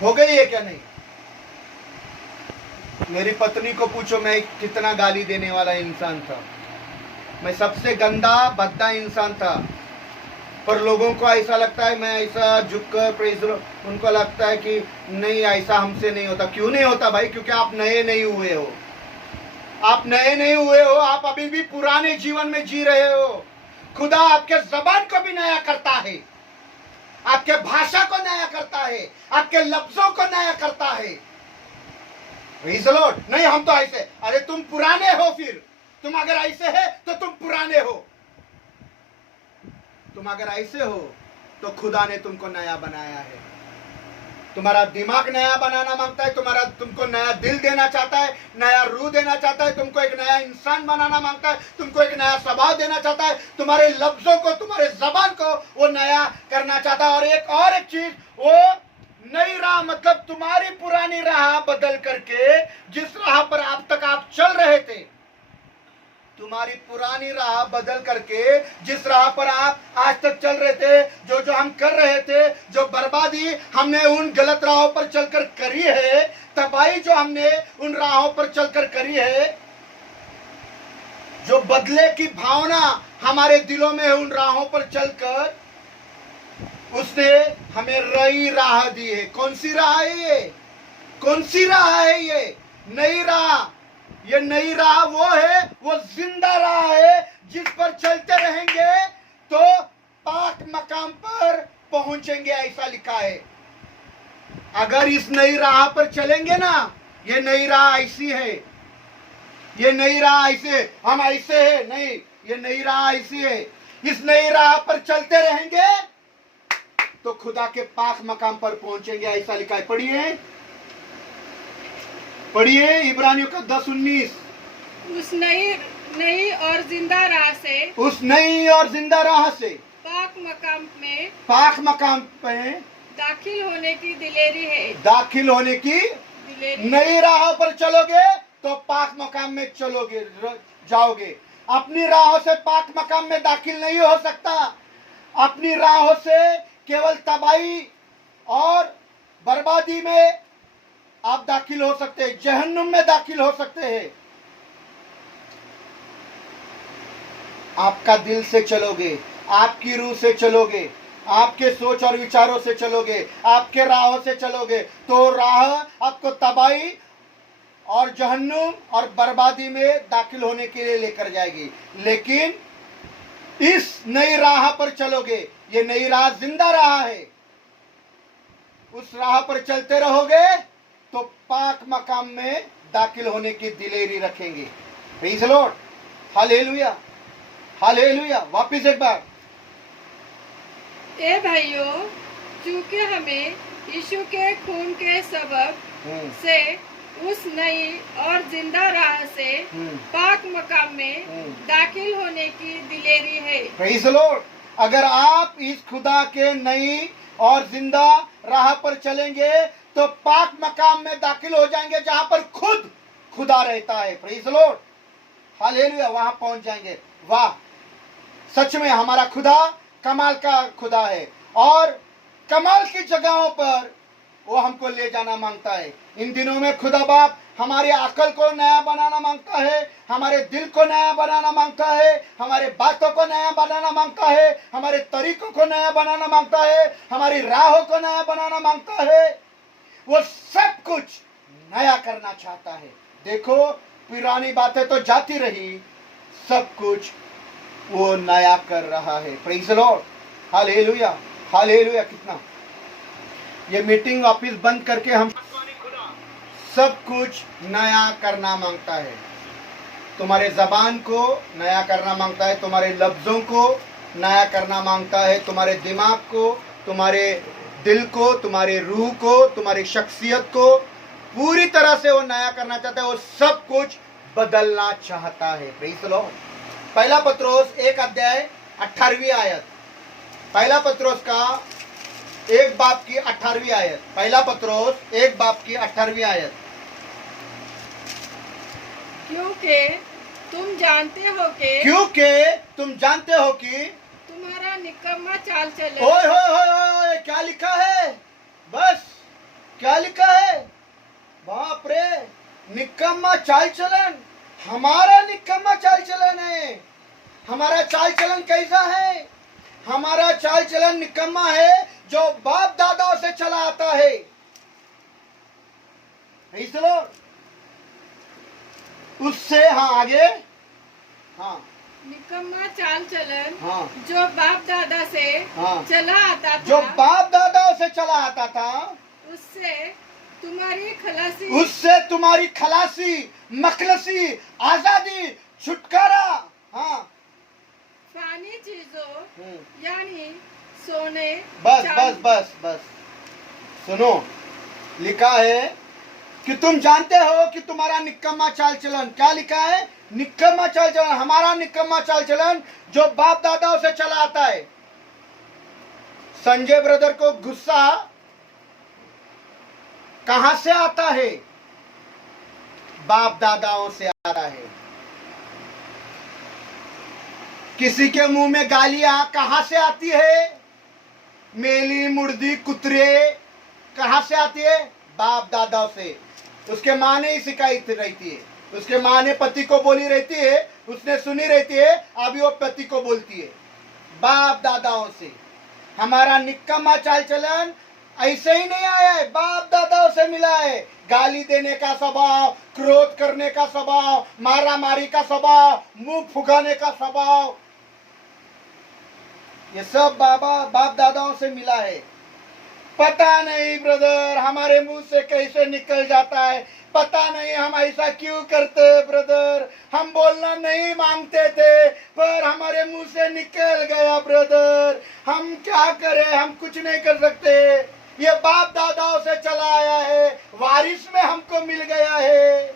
हो गई है क्या? नहीं। मेरी पत्नी को पूछो, मैं कितना गाली देने वाला इंसान था, मैं सबसे गंदा भद्दा इंसान था, पर लोगों को ऐसा लगता है, मैं ऐसा झुककर प्रेज़ उनको लगता है कि नहीं, ऐसा हमसे नहीं होता। क्यों नहीं होता भाई? क्योंकि आप नए नहीं हुए हो, आप नए नहीं हुए हो, आप अभी भी पुराने जीवन में जी रहे हो। खुदा आपके जबान को भी नया करता है, आपके भाषा को नया करता है, आपके लफ्जों को नया करता है। Praise the Lord. नहीं, हम तो ऐसे, अरे तुम पुराने हो, फिर तुम अगर ऐसे है तो तुम पुराने हो। तुम अगर ऐसे हो तो खुदा ने तुमको नया बनाया है। तुम्हारा दिमाग नया बनाना मांगता है, तुमको नया दिल देना चाहता है, नया रूह देना चाहता है, तुमको एक नया इंसान बनाना मांगता है, तुमको एक नया स्वभाव देना चाहता है, तुम्हारे लफ्जों को, तुम्हारे जबान को वो नया करना चाहता है। और एक चीज, वो नई राह, मतलब तुम्हारी पुरानी राह बदल करके जिस राह पर अब तक आप चल रहे थे, तुम्हारी पुरानी राह बदल करके जिस राह पर आप आज तक चल रहे थे, जो हम कर रहे थे, जो बर्बादी हमने उन गलत राहों पर चलकर करी है, तबाही जो हमने उन राहों पर चलकर करी है, जो बदले की भावना हमारे दिलों में है उन राहों पर चलकर, उसने हमें नई राह दी है। कौन सी राह है ये? कौन सी राह है ये? नई राह। ये नई राह वो है, वो जिंदा राह है, जिस पर चलते रहेंगे तो पाक मकाम पर पहुंचेंगे, ऐसा लिखा है। अगर इस नई राह पर चलेंगे ना, ये नई राह ऐसी है, ये नई राह ऐसे, हम ऐसे है नहीं, ये नई राह ऐसी है। इस नई राह पर चलते रहेंगे तो खुदा के पाक मकाम पर पहुंचेंगे, ऐसा लिखा है। पढ़िए इब्रानियों का 10:19। उस नई और जिंदा राह से, उस नई और जिंदा राह से पाक मकाम में दाखिल होने की दिलेरी है। दाखिल होने की नई राहों पर चलोगे तो पाक मकाम में जाओगे। अपनी राहों से पाक मकाम में दाखिल नहीं हो सकता। अपनी राहों से केवल तबाही और बर्बादी में आप दाखिल हो सकते हैं, जहन्नुम में दाखिल हो सकते हैं। आपका दिल से चलोगे, आपकी रूह से चलोगे, आपके सोच और विचारों से चलोगे, आपके राहों से चलोगे, तो राह आपको तबाही और जहन्नुम और बर्बादी में दाखिल होने के लिए लेकर जाएगी। लेकिन इस नई राह पर चलोगे, ये नई राह जिंदा राह है, उस राह पर चलते रहोगे तो पाक मकाम में दाखिल होने की दिलेरी रखेंगे। Praise the lord, hallelujah, hallelujah. वापिस एक बार, ए भाइयों, चूंकि हमें यीशु के खून के सबब से उस नई और जिंदा राह से पाक मकाम में दाखिल होने की दिलेरी है। Praise the Lord. अगर आप इस खुदा के नई और जिंदा राह पर चलेंगे तो पाक मकाम में दाखिल हो जाएंगे, जहां पर खुद खुदा रहता है। Praise the lord, hallelujah. वहां पहुंच जाएंगे। वाह, सच में हमारा खुदा कमाल का खुदा है, और कमाल की जगहों पर वो हमको ले जाना मांगता है। इन दिनों में खुदा बाप हमारी अकल को नया बनाना मांगता है, हमारे दिल को नया बनाना मांगता है, हमारे बातों को नया बनाना मांगता है, हमारे तरीकों को नया बनाना मांगता है, हमारी राहों को नया बनाना मांगता है। वो सब कुछ नया करना चाहता है। देखो, पुरानी बातें तो जाती रही, सब कुछ वो नया कर रहा है। Praise the lord, hallelujah, hallelujah. कितना ये मीटिंग वापिस बंद करके हम सब कुछ नया करना मांगता है। तुम्हारे जबान को नया करना मांगता है, तुम्हारे लफ्जों को नया करना मांगता है, तुम्हारे दिमाग को, तुम्हारे दिल को, तुम्हारे रूह को, तुम्हारी शख्सियत को पूरी तरह से वो नया करना चाहता है। वो सब कुछ बदलना चाहता है। Praise the Lord. पहला पत्रोस 1 अध्याय 18वीं आयत, पहला पत्रोस का 1 बाब की 18वीं आयत, पहला पत्रोस 1 बाब की 18वीं आयत। क्योंकि तुम जानते हो कि तुम्हारा निकम्मा चाल चलन। ओए होए होए होए, क्या लिखा है? बस क्या लिखा है? बाप रे, निकम्मा चाल चलन। हमारा निकम्मा चाल चलन है। हमारा चाल चलन कैसा है? हमारा चाल चलन निकम्मा है, जो बाप दादाओं से चला आता है। उससे, हाँ आगे, हाँ, निकम्मा चाल चलन, हाँ, जो बाप दादा से हाँ, चला आता था, जो बाप दादाओं से चला आता था, उससे तुम्हारी खलासी, मखलसी, आजादी, छुटकारा, हाँ, फानी चीजों यानी सोने, बस सुनो, लिखा है कि तुम जानते हो कि तुम्हारा निकम्मा चाल चलन, क्या लिखा है? निकम्मा चाल चलन। हमारा निकम्मा चाल चलन जो बाप दादाओं से चला आता है। संजय ब्रदर को गुस्सा कहां से आता है? बाप दादाओं से आता है। किसी के मुंह में गालियां कहां से आती है? मेली मुर्दी कुतरे कहां से आती है? बाप दादाओं से। उसके माँ ने ही सिखाई रहती है, उसके माँ ने पति को बोली रहती है, उसने सुनी रहती है, अभी वो पति को बोलती है। बाप दादाओं से। हमारा निकम्मा चाल चलन ऐसे ही नहीं आया है, बाप दादाओं से मिला है। गाली देने का स्वभाव, क्रोध करने का स्वभाव, मारा मारी का स्वभाव, मुंह फुगाने का स्वभाव, ये सब बाप दादाओं से मिला है। पता नहीं ब्रदर हमारे मुंह से कैसे निकल जाता है, पता नहीं हम ऐसा क्यों करते हैं ब्रदर। हम बोलना नहीं मांगते थे पर हमारे मुंह से निकल गया ब्रदर। हम क्या करें, हम कुछ नहीं कर सकते। ये बाप दादाओं से चला आया है, वारिस में हमको मिल गया है।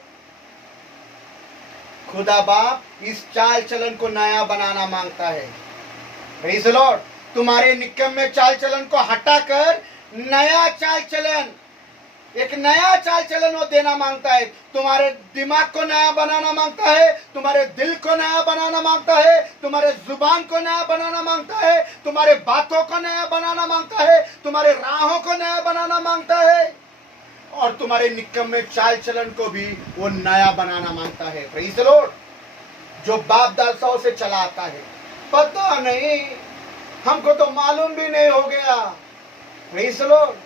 खुदा बाप इस चाल चलन को नया बनाना मांगता है। Praise the Lord. तुम्हारे निकम्मे चाल चलन को हटाकर नया चाल चलन, एक नया चाल चलन वो देना मांगता है। तुम्हारे दिमाग को नया बनाना मांगता है, तुम्हारे दिल को नया बनाना मांगता है, तुम्हारे जुबान को नया बनाना मांगता है, तुम्हारे बातों को नया बनाना मांगता है, तुम्हारे राहों को नया बनाना मांगता है, और तुम्हारे निकम्मे चाल चलन को भी वो नया बनाना मांगता है। Praise the Lord. जो बाप दादाओं से चला आता है। पता नहीं हमको तो मालूम भी नहीं हो गया। Praise the Lord.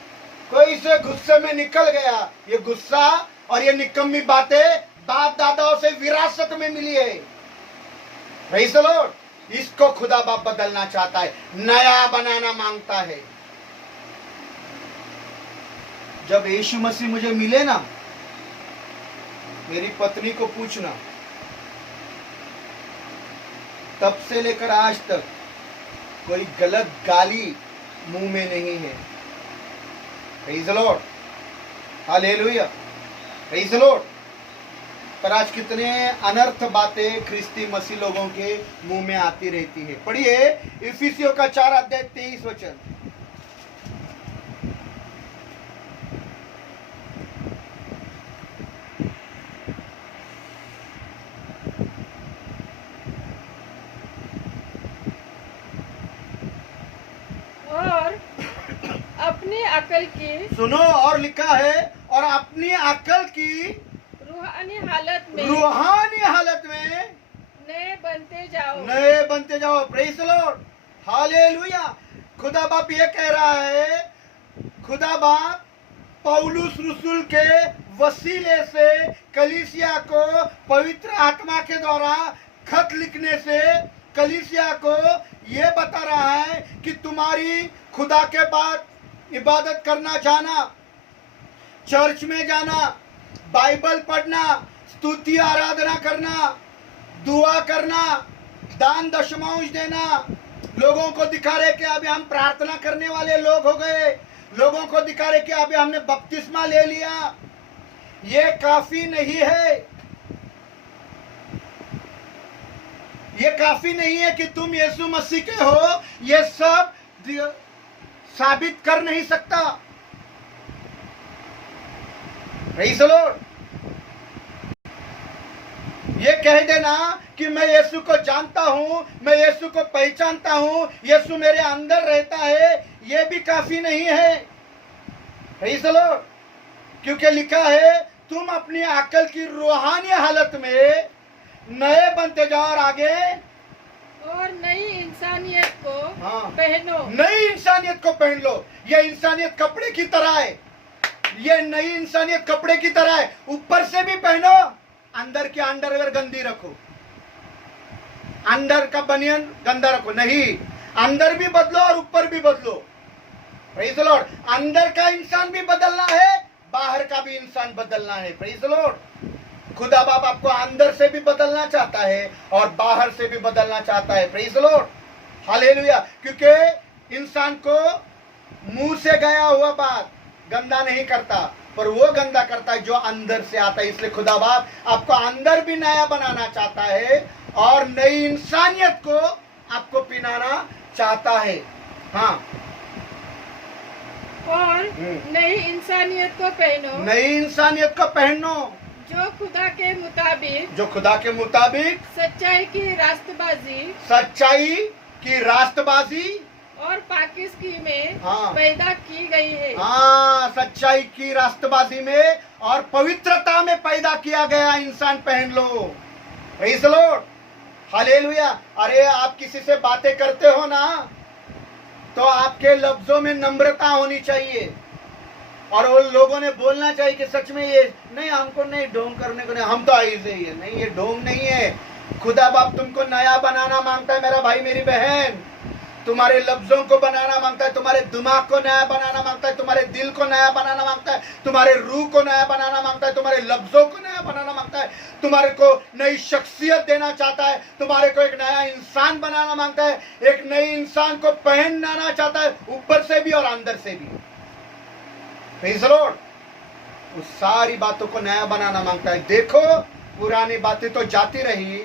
कोई से गुस्से में निकल गया। ये गुस्सा और ये निकम्मी बातें बाप दादाओं से विरासत में मिली है। Praise the Lord. इसको खुदा बाप बदलना चाहता है, नया बनाना मांगता है। जब यीशु मसीह मुझे मिले ना, मेरी पत्नी को पूछना, तब से लेकर आज तक कोई गलत गाली मुंह में नहीं है। Praise the lord. Hallelujah. Praise the Lord. पर आज कितने अनर्थ बातें ख्रिस्ती मसीह लोगों के मुंह में आती रहती है। पढ़िए इफिसियों का 4 अध्याय 23 वचन। और अपनी अकल की सुनो, और लिखा है, और अपनी अकल की रूहानी हालत में रूहानी हालत में नए बनते जाओ। नए बनते जाओ। Praise the lord. हालेलुया। खुदा बाप ये कह रहा है, खुदा बाप पौलुस रसूल के वसीले से कलीसिया को पवित्र आत्मा के द्वारा खत लिखने से कलीसिया को ये बता रहा है कि तुम्हारी खुदा के बाद इबादत करना जाना, चर्च में जाना, बाइबल पढ़ना, स्तुति आराधना करना, दुआ करना, दान दशमांश देना, लोगों को दिखा रहे कि अभी हम प्रार्थना करने वाले लोग हो गए, लोगों को दिखा रहे कि अभी हमने बपतिस्मा ले लिया, ये काफी नहीं है। ये काफी नहीं है कि तुम यीशु मसीह के हो, ये सब साबित कर नहीं सकता। Praise the Lord. ये कह देना कि मैं यीशु को जानता हूं, मैं यीशु को पहचानता हूं, यीशु मेरे अंदर रहता है, ये भी काफी नहीं है। Praise the Lord. क्योंकि लिखा है, तुम अपनी अकल की रूहानी हालत में नए बनते जाओ। और आगे, और नई इंसानियत को हाँ, पहनो। नई इंसानियत को पहन लो। ये इंसानियत कपड़े की तरह है। ये नई इंसानियत कपड़े की तरह है। ऊपर से भी पहनो, अंदर की अंडरवेयर गंदी रखो, अंदर का बनियन गंदा रखो नहीं, अंदर भी बदलो और ऊपर भी बदलो। Praise the Lord. अंदर का इंसान भी बदलना है, बाहर का भी इंसान बदलना है। Praise the Lord. खुदा बाप आपको अंदर से भी बदलना चाहता है और बाहर से भी बदलना चाहता है। Praise the lord. हालेलुया। क्योंकि इंसान को मुंह से गया हुआ बात गंदा नहीं करता, पर वो गंदा करता है जो अंदर से आता है। इसलिए खुदा बाप आपको अंदर भी नया बनाना चाहता है और नई इंसानियत को आपको पिनाना चाहता है। हाँ, और नई इंसानियत को पहनो। नई इंसानियत को पहनो, जो खुदा के मुताबिक, जो खुदा के मुताबिक सच्चाई की रास्तबाजी, सच्चाई की रास्तबाजी और पाकिस्तानी में हाँ, पैदा की गई है। हाँ, सच्चाई की रास्तबाजी में और पवित्रता में पैदा किया गया इंसान पहन लो। Praise the lord. हालेलुया। अरे आप किसी से बातें करते हो ना, तो आपके लफ्जों में नम्रता होनी चाहिए और वो लोगों ने बोलना चाहिए कि सच में ये नहीं, हमको नहीं ढोंग करने को नहीं, हम तो ऐसे ही है। नहीं, ये ढोंग नहीं है। खुदा बाप तुमको नया बनाना मांगता है मेरा भाई मेरी बहन। तुम्हारे लफ्जों को बनाना मांगता है, तुम्हारे दिमाग को नया बनाना मांगता है, तुम्हारे दिल को नया बनाना मांगता है, तुम्हारे रूह को नया बनाना मांगता है, तुम्हारे लफ्जों को नया बनाना मांगता है, तुम्हारे को नई शख्सियत देना चाहता है, तुम्हारे को एक नया इंसान बनाना मांगता है, एक नई इंसान को पहनाना चाहता है, ऊपर से भी और अंदर से भी। Praise the Lord. उस सारी बातों को नया बनाना मांगता है। देखो, पुरानी बातें तो जाती रही,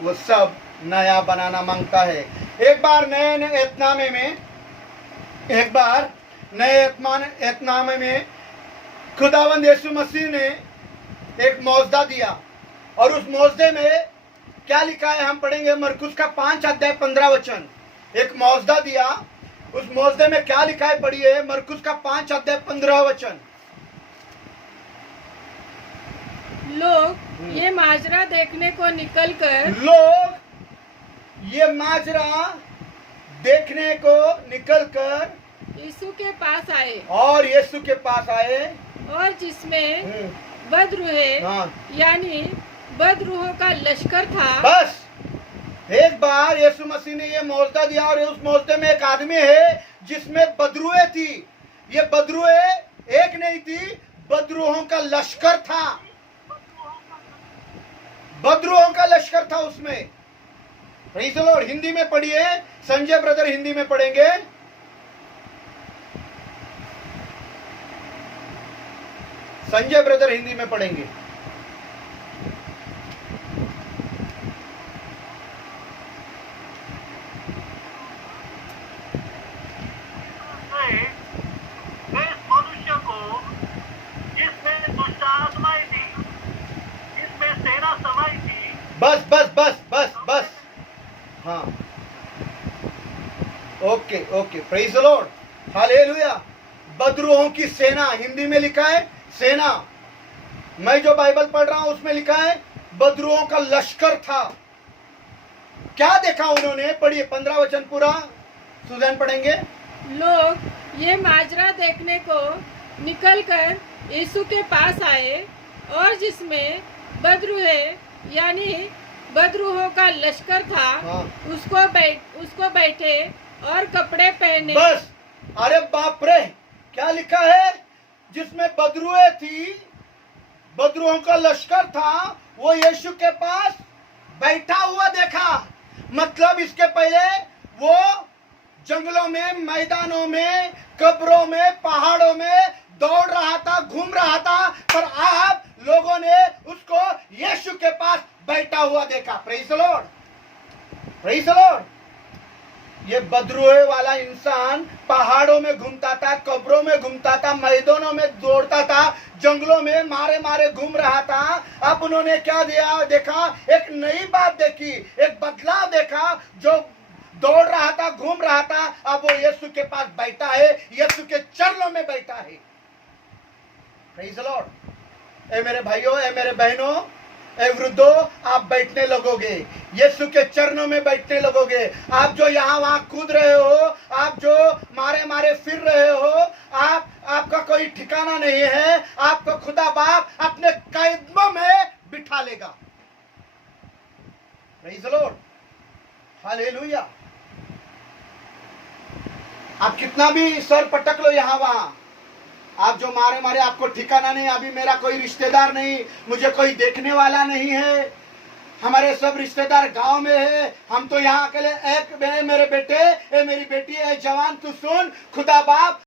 वो सब नया बनाना मांगता है। एक बार नए एतनामे में खुदावंद यीशु मसीह ने एक मौजदा दिया और उस मौजदे में क्या लिखा है हम पढ़ेंगे। मरकुस का 5 अध्याय 15 वचन। एक मौजदा दिया, उस मौजदे में क्या लिखा है पढ़िए। मरकुस का 5 अध्याय 15 वचन। लोग ये माजरा देखने को निकलकर लोग ये माजरा देखने को निकलकर यीशु के पास आए, और यीशु के पास आए। और जिसमें हम्म, बदरूहे हाँ, यानी बदरूहों का लश्कर था। बस एक बार यीशु मसीह ने ये मोहलता दिया, और उस मोहलते में एक आदमी है जिसमें बदरूहे थी। ये बदरूहे एक नहीं थी, बदरूहों का लश्कर था। बदरूहों का लश्कर था उसमें। Praise the Lord. हिंदी में पढ़िए, संजय ब्रदर हिंदी में पढ़ेंगे। संजय ब्रदर हिंदी में पढ़ेंगे। इस मनुष्य को जिसमें दुष्ट आत्माएं थी, जिसमें सेना समाई थी। बस बस बस बस बस, हाँ, okay okay, praise the lord, hallelujah. बदरूहों की सेना, हिंदी में लिखा है सेना। मैं जो बाइबल पढ़ रहा हूं उसमें लिखा है बदरूहों का लश्कर था। क्या देखा उन्होंने? पढ़िए 15 वचन पूरा, सुजैन पढ़ेंगे। लोग ये माजरा देखने को निकलकर यीशु के पास आए, और जिसमें बदरूहे यानी बदरूहों का लश्कर था, हाँ। उसको बैठे और कपड़े पहने। बस, अरे बाप रे, क्या लिखा है? जिसमें बदरूहे थी, बदरूहों का लश्कर था, वो यीशु के पास बैठा हुआ देखा। मतलब इसके पहले वो जंगलों में, मैदानों में, कब्रों में, पहाड़ों में दौड़ रहा था, घूम रहा था, पर आप लोगों ने उसको यीशु के पास बैठा हुआ देखा। Praise the Lord, praise the Lord. ये बदरूहे वाला इंसान पहाड़ों में घूमता था, कब्रों में घूमता था, मैदानों में दौड़ता था, जंगलों में मारे मारे घूम रहा था। अब उन्होंने क्या देखा? एक नई बात देखी, एक बदलाव देखा। जो दौड़ रहा था, घूम रहा था, अब वो यीशु के पास बैठा है, यीशु के चरणों में बैठा है। Praise the Lord. ए मेरे भाइयों, ए मेरे बहनों, ए वृद्धों, आप बैठने लगोगे, यीशु के चरणों में बैठने लगोगे। आप जो यहाँ वहां कूद रहे हो, आप जो मारे मारे फिर रहे हो, आपका कोई ठिकाना नहीं है। आपको खुदा बाप अपने कदमों में बिठा लेगा। Praise the lord, hallelujah. आप कितना भी सर पटक लो यहाँ वहां, आप जो मारे मारे, आपको ठिकाना नहीं। अभी मेरा कोई रिश्तेदार नहीं, मुझे कोई देखने वाला नहीं है, हमारे सब रिश्तेदार गांव में है, हम तो यहाँ अकेले। एक मेरे बेटे, ए मेरी बेटी, ए जवान, तू सुन, खुदा बाप